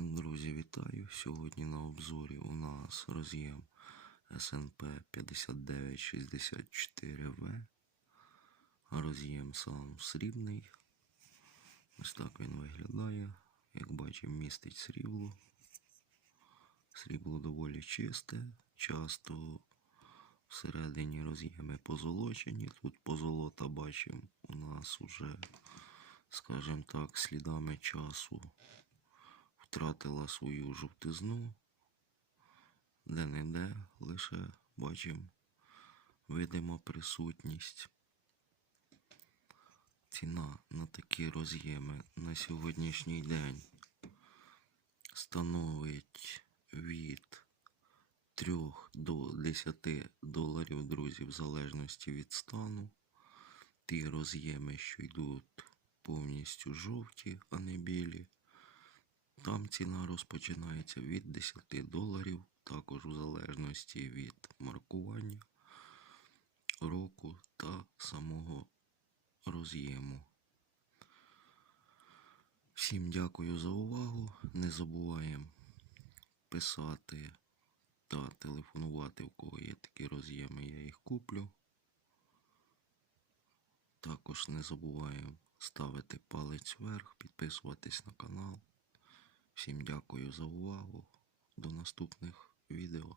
Друзі, вітаю! Сьогодні на обзорі у нас роз'єм СНП 5964В. Роз'єм сам срібний. Ось так він виглядає. Як бачимо, містить срібло. Срібло доволі чисте. Часто всередині роз'єми позолочені. Тут позолота бачимо у нас уже, скажімо так, слідами часу втратила свою жовтизну, де-не-де лише бачимо видима присутність. Ціна на такі роз'єми на сьогоднішній день становить від 3 до 10 доларів, друзі, в залежності від стану. Ті роз'єми, що йдуть повністю жовті, а не білі. Там ціна розпочинається від 10 доларів, також у залежності від маркування року та самого роз'єму. Всім дякую за увагу. Не забуваємо писати та телефонувати, у кого є такі роз'єми, я їх куплю. Також не забуваємо ставити палець вверх, підписуватись на канал. Всім дякую за увагу. До наступних відео.